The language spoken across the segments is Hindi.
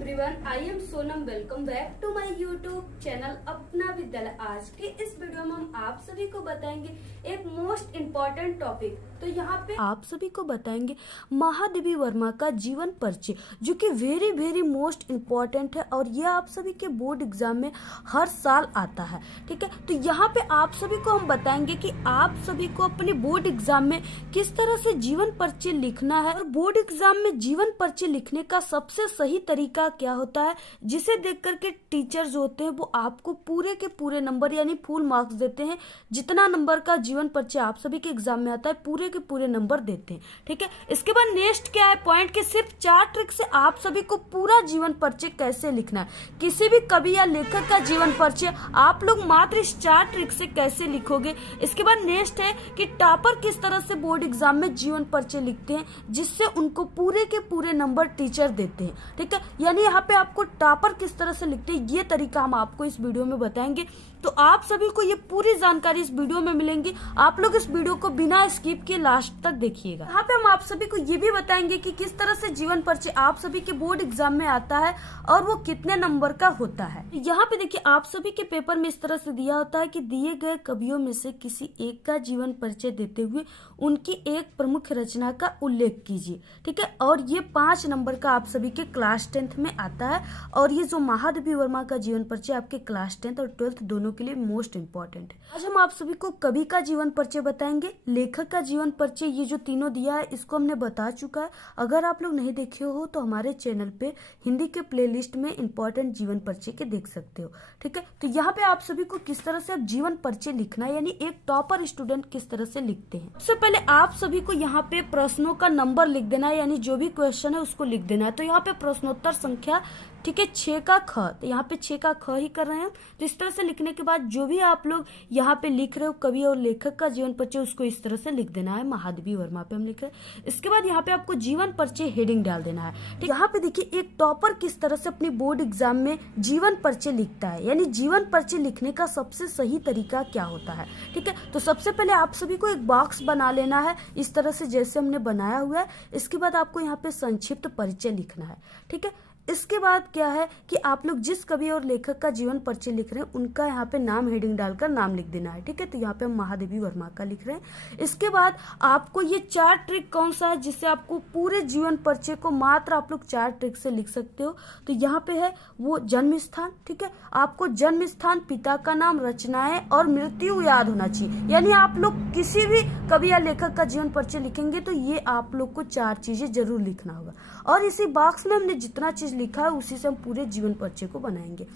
Everyone, I am Sonam. Welcome back to my YouTube channel Apna Vidyalaya. आज के इस वीडियो में हम आप सभी को बताएंगे एक मोस्ट इम्पोर्टेंट टॉपिक। तो यहाँ पे आप सभी को बताएंगे महादेवी वर्मा का जीवन परिचय, जो कि वेरी वेरी मोस्ट इम्पोर्टेंट है और यह आप सभी के बोर्ड एग्जाम में हर साल आता है। ठीक है, तो यहाँ पे आप सभी को हम बताएंगे कि आप सभी को अपने बोर्ड एग्जाम में किस तरह से जीवन परिचय लिखना है और बोर्ड एग्जाम में जीवन परिचय लिखने का सबसे सही तरीका क्या होता है, जिसे देख करके टीचर जो होते हैं वो आपको पूरे के पूरे नंबर यानी फुल मार्क्स देते हैं। जितना नंबर का जीवन परिचय आप सभी के एग्जाम में आता है पूरे के पूरे नंबर देते हैं। ठीक है, इसके बाद नेक्स्ट क्या है पॉइंट के सिर्फ 4 ट्रिक से आप सभी को पूरा जीवन परिचय कैसे लिखना है। किसी भी कवि या लेखक का जीवन परिचय आप लोग मात्र इस 4 ट्रिक से कैसे लिखोगे। इसके बाद नेक्स्ट है कि टॉपर किस तरह से बोर्ड एग्जाम में जीवन परिचय लिखते हैं, जिससे उनको पूरे के पूरे नंबर टीचर देते हैं। ठीक है, यानी यहाँ पे आपको टॉपर किस तरह से लिखते हैं ये तरीका हम आपको इस वीडियो में बताएंगे। तो आप सभी को ये पूरी जानकारी इस वीडियो में मिलेंगी। आप लोग इस वीडियो को बिना स्किप किए लास्ट तक देखिएगा। यहाँ पे हम आप सभी को ये भी बताएंगे कि किस तरह से जीवन परिचय आप सभी के बोर्ड एग्जाम में आता है और वो कितने नंबर का होता है। यहाँ पे देखिए आप सभी के पेपर में इस तरह से दिया होता है कि दिए गए कवियों में से किसी एक का जीवन परिचय देते हुए उनकी एक प्रमुख रचना का उल्लेख कीजिए। ठीक है, और ये 5 नंबर का आप सभी के क्लास 10th में आता है और ये जो महादेवी वर्मा का जीवन परिचय आपके क्लास 10th और 12th दोनों के लिए मोस्ट इम्पोर्टेंट है। आज हम आप सभी को कवि का जीवन परिचय बताएंगे, लेखक का जीवन परिचय, ये जो तीनों दिया है इसको हमने बता चुका है। अगर आप लोग नहीं देखे हो तो हमारे चैनल पे हिंदी के प्लेलिस्ट में इम्पोर्टेंट जीवन परिचय के देख सकते हो। ठीक है, तो यहाँ पे आप सभी को किस तरह से अब जीवन परिचय लिखना है, यानी एक टॉपर स्टूडेंट किस तरह से लिखते हैं। सबसे पहले आप सभी को यहाँ पे प्रश्नों का नंबर लिख देना है, यानी जो भी क्वेश्चन है उसको लिख देना है। तो यहाँ पे प्रश्नोत्तर संख्या ठीक है 6 का ख, तो यहाँ पे 6 का ख ही कर रहे हैं। तो इस तरह से लिखने के बाद जो भी आप लोग यहाँ पे लिख रहे हो कवि और लेखक का जीवन परिचय उसको इस तरह से लिख देना है। महादेवी वर्मा पे हम लिख रहे हैं। इसके बाद यहाँ पे आपको जीवन परिचय हेडिंग डाल देना है। ठीक, यहाँ पे देखिए एक टॉपर किस तरह से अपनी बोर्ड एग्जाम में जीवन परिचय लिखता है, यानी जीवन परिचय लिखने का सबसे सही तरीका क्या होता है। ठीक है, तो सबसे पहले आप सभी को एक बॉक्स बना लेना है इस तरह से जैसे हमने बनाया हुआ है। इसके बाद आपको यहाँ पे संक्षिप्त परिचय लिखना है। ठीक है, इसके बाद क्या है कि आप लोग जिस कवि और लेखक का जीवन परिचय लिख रहे हैं उनका यहाँ पे नाम हेडिंग डालकर नाम लिख देना है। ठीक है, तो यहाँ पे हम महादेवी वर्मा का लिख रहे हैं। इसके बाद आपको ये 4 ट्रिक कौन सा है जिससे आपको पूरे जीवन परिचय को मात्र आप लोग 4 ट्रिक से लिख सकते हो। तो यहाँ पे है वो जन्म स्थान। ठीक है, आपको जन्म स्थान, पिता का नाम, रचनाएं और मृत्यु याद होना चाहिए। यानी आप लोग किसी भी कवि या लेखक का जीवन परिचय लिखेंगे तो ये आप लोग को 4 चीजें जरूर लिखना होगा और इसी बॉक्स में हमने जितना चीज लिखा है उसी से हम पूरे जीवन परिचय को बनाएंगे।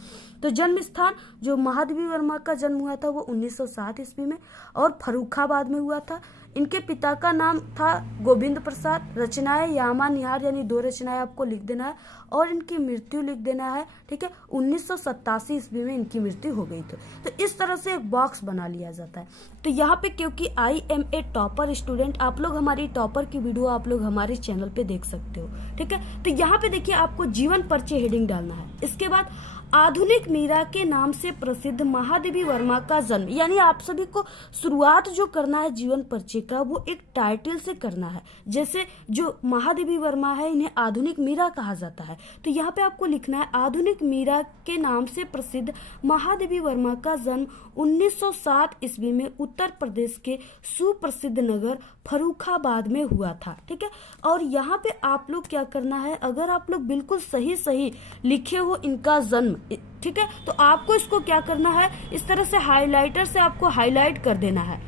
तो जन्म स्थान, जो महादेवी वर्मा का जन्म हुआ था वो 1907 ईस्वी में और फर्रुखाबाद में हुआ था। इनके पिता का नाम था गोविंद प्रसाद। रचनाएं यामा निहार, यानी 2 रचनाएं आपको लिख देना है और इनकी मृत्यु लिख देना है। ठीक है, 1987 ईस्वी में इनकी मृत्यु हो गई थी। तो इस तरह से एक बॉक्स बना लिया जाता है। तो यहाँ पे क्योंकि I am a topper student, आप लोग हमारी टॉपर की वीडियो आप लोग हमारे चैनल पे देख सकते हो। ठीक है, तो यहाँ पे देखिए आपको जीवन परिचय हेडिंग डालना है। इसके बाद आधुनिक मीरा के नाम से प्रसिद्ध महादेवी वर्मा का जन्म, यानी आप सभी को शुरुआत जो करना है जीवन परिचय का वो एक टाइटल से करना है। जैसे जो महादेवी वर्मा है इन्हें आधुनिक मीरा कहा जाता है, तो यहाँ पे आपको लिखना है आधुनिक मीरा के नाम से प्रसिद्ध महादेवी वर्मा का जन्म 1907 ईस्वी में उत्तर प्रदेश के सुप्रसिद्ध नगर फर्रुखाबाद में हुआ था। ठीक है, और यहाँ पे आप लोग क्या करना है, अगर आप लोग बिल्कुल सही सही लिखे हो इनका जन्म, ठीक है, तो आपको इसको क्या करना है, इस तरह से हाइलाइटर से आपको हाईलाइट कर देना है।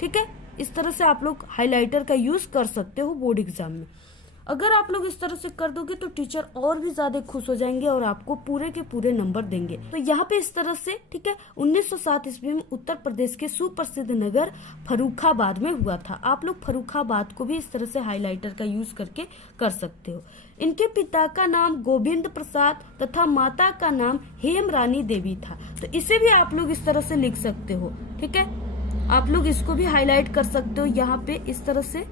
ठीक है, इस तरह से आप लोग हाइलाइटर का यूज कर सकते हो बोर्ड एग्जाम में। अगर आप लोग इस तरह से कर दोगे तो टीचर और भी ज्यादा खुश हो जाएंगे और आपको पूरे के पूरे नंबर देंगे। तो यहाँ पे इस तरह से, ठीक है, 1907 ईस्वी में उत्तर प्रदेश के सुप्रसिद्ध नगर फर्रुखाबाद में हुआ था। आप लोग फर्रुखाबाद को भी इस तरह से हाइलाइटर का यूज करके कर सकते हो। इनके पिता का नाम गोविंद प्रसाद तथा माता का नाम हेमरानी देवी था। तो इसे भी आप लोग इस तरह से लिख सकते हो। ठीक है, आप लोग इसको भी हाईलाइट कर सकते हो यहाँ पे इस तरह से।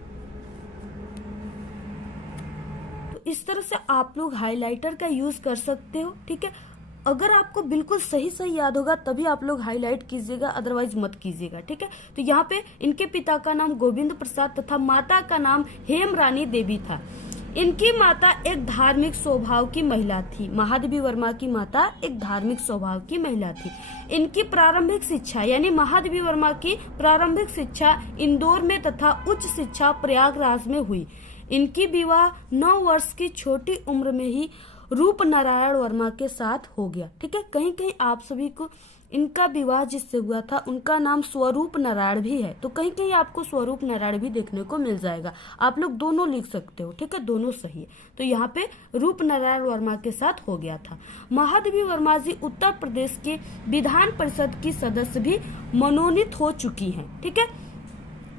इस तरह से आप लोग हाइलाइटर का यूज कर सकते हो। ठीक है, अगर आपको बिल्कुल सही सही याद होगा तभी आप लोग हाईलाइट कीजिएगा, अदरवाइज मत कीजिएगा। ठीक है, तो यहाँ पे इनके पिता का नाम गोविंद प्रसाद तथा माता का नाम हेमरानी देवी था। इनकी माता एक धार्मिक स्वभाव की महिला थी। महादेवी वर्मा की माता एक धार्मिक स्वभाव की महिला थी। इनकी प्रारंभिक शिक्षा यानी महादेवी वर्मा की प्रारंभिक शिक्षा इंदौर में तथा उच्च शिक्षा प्रयागराज में हुई। इनकी विवाह 9 वर्ष की छोटी उम्र में ही रूप नारायण वर्मा के साथ हो गया। ठीक है, कहीं कहीं आप सभी को इनका विवाह जिससे हुआ था उनका नाम स्वरूप नारायण भी है, तो कहीं कहीं आपको स्वरूप नारायण भी देखने को मिल जाएगा। आप लोग दोनों लिख सकते हो, ठीक है, दोनों सही है। तो यहाँ पे रूप नारायण वर्मा के साथ हो गया था। महादेवी वर्मा जी उत्तर प्रदेश के विधान परिषद की सदस्य भी मनोनीत हो चुकी हैं। ठीक है,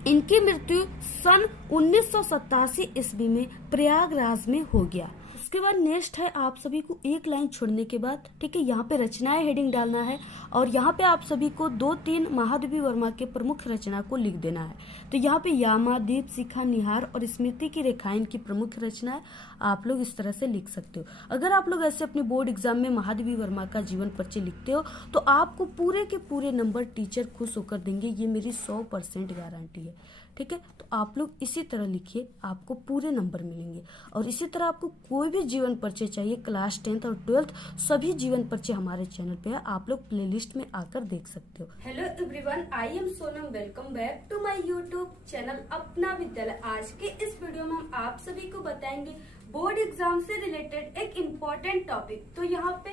इनकी मृत्यु सन 1987 ईस्वी में प्रयागराज में हो गया। उसके बाद नेक्स्ट है आप सभी को एक लाइन छोड़ने के बाद, ठीक है, यहाँ पे रचनाएं हेडिंग डालना है और यहाँ पे आप सभी को 2-3 महादेवी वर्मा के प्रमुख रचना को लिख देना है। तो यहाँ पे यामा, दीप शिखा, निहार और स्मृति की रेखाएं इनकी प्रमुख रचना है। आप लोग इस तरह से लिख सकते हो। अगर आप लोग ऐसे अपने बोर्ड एग्जाम में महादेवी वर्मा का जीवन परिचय लिखते हो तो आपको पूरे के पूरे नंबर टीचर खुश होकर देंगे, ये मेरी 100% गारंटी है। ठीक है, तो आप लोग इसी तरह लिखिए, आपको पूरे नंबर मिलेंगे। और इसी तरह आपको कोई भी जीवन परिचय चाहिए, क्लास 10th और 12th सभी जीवन परिचय हमारे चैनल पे है, आप लोग प्लेलिस्ट में आकर देख सकते हो। Hello everyone, I am Sonam, welcome back to my YouTube channel Apna Vidyalaya. आज के इस वीडियो में हम आप सभी को बताएंगे बोर्ड एग्जाम से रिलेटेड एक इम्पोर्टेंट टॉपिक। तो यहाँ पे